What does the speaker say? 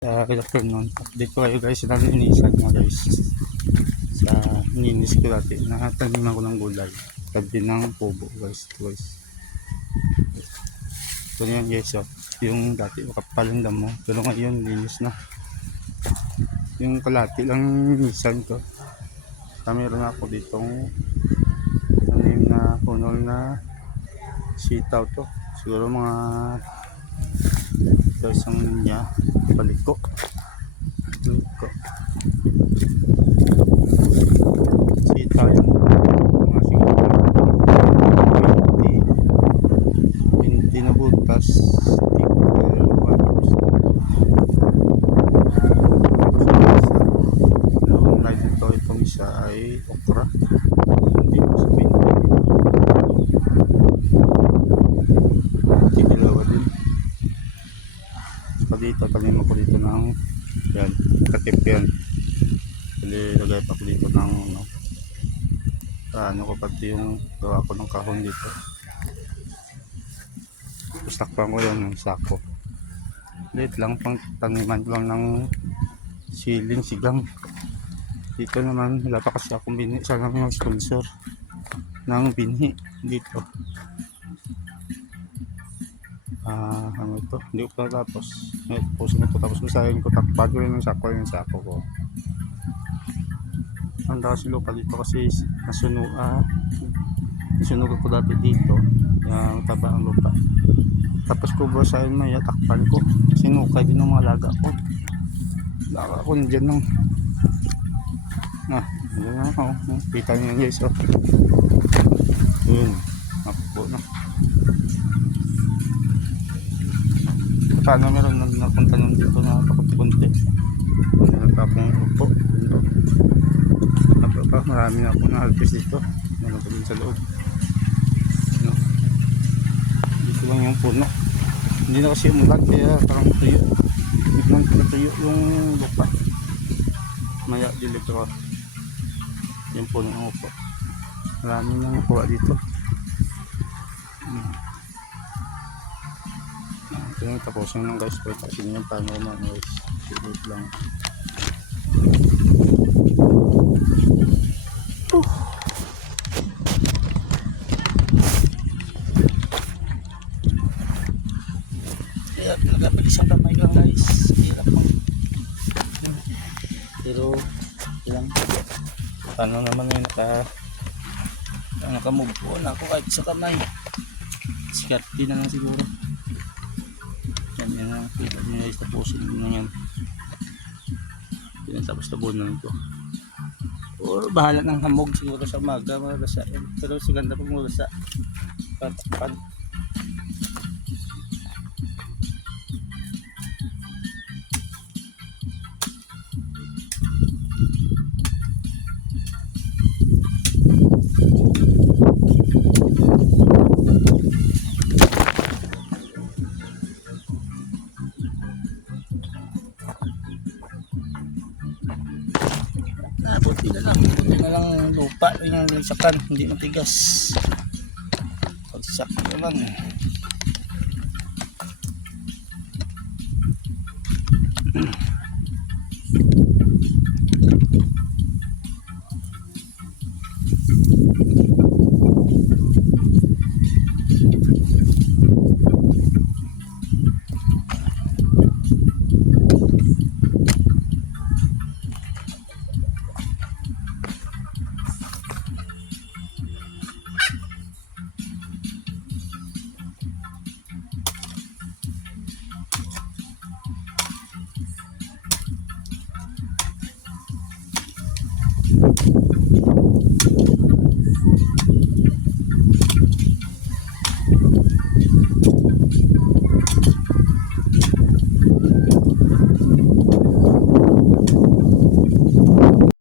Good afternoon. Update ko kayo guys. Nalinisan nga guys. Sa ninis ko dati. Nakataniman ko ng gulay. Tabi ng pubo guys. Ito na yan guys. Oh. Yung dati makapal ang damo. Pero ngayon linis na. Yung kalati lang ninisan ko. Meron ako ditong tanim na punol na sitaw to. Siguro mga isang niya balik ko sitaw yung mga siguro 20 na butas yung light ito itong isa ay okra hindi ko sabihin tigilawa din. Dito tanim ako dito ng yan, katip yan. Lagay pa ako dito ng ano ko pati yung gawa ko ng kahon dito. Pustakpan ko yan ng sako. Liit lang pang taniman lang ng siling sigang. Dito naman wala pa kasi akong binhi. Sana may mag-sponsor ng binhi dito. Ano ito? Hindi ko pa tapos. Pusin ko tapos basahin ko bago rin yung sako ko. Ang kasi lupa dito kasi nasunog ko dati dito. Taba ang lupa. Tapos ko basahin may takpan ko. Sinukay din ng mga laga ko. Laga ko dyan ng yun na ako. Kita nyo guys. Yun. Napupo na. Sana meron na napunta nung dito na pakunti-kunti. Tapong upo. Marami na ako na-harvest dito. Meron ko din sa loob. Dito lang yung puno. Hindi na kasi umulan kaya parang tuyo. Biglang natuyo yung lupa. Maya dilig ko. Yung puno ng upo. Marami na nakuha dito. Ito yung tapusin ng guys ko kasi yung paano naman guys silip lang kaya nagapag isang kamay lang guys hirap mo pero ilang paano naman yung nakamove on ako kahit sa kamay sikat din na lang siguro. Yan ang kita nyo guys, tapusin nyo na yan. Tapos tabunan ito. Or bahala ng hamog siguro sa umaga, malasa yan. Pero siganda pag malasa. Patakpan. Buti na lang lupa yung sakan, hindi matigas. Pagsak naman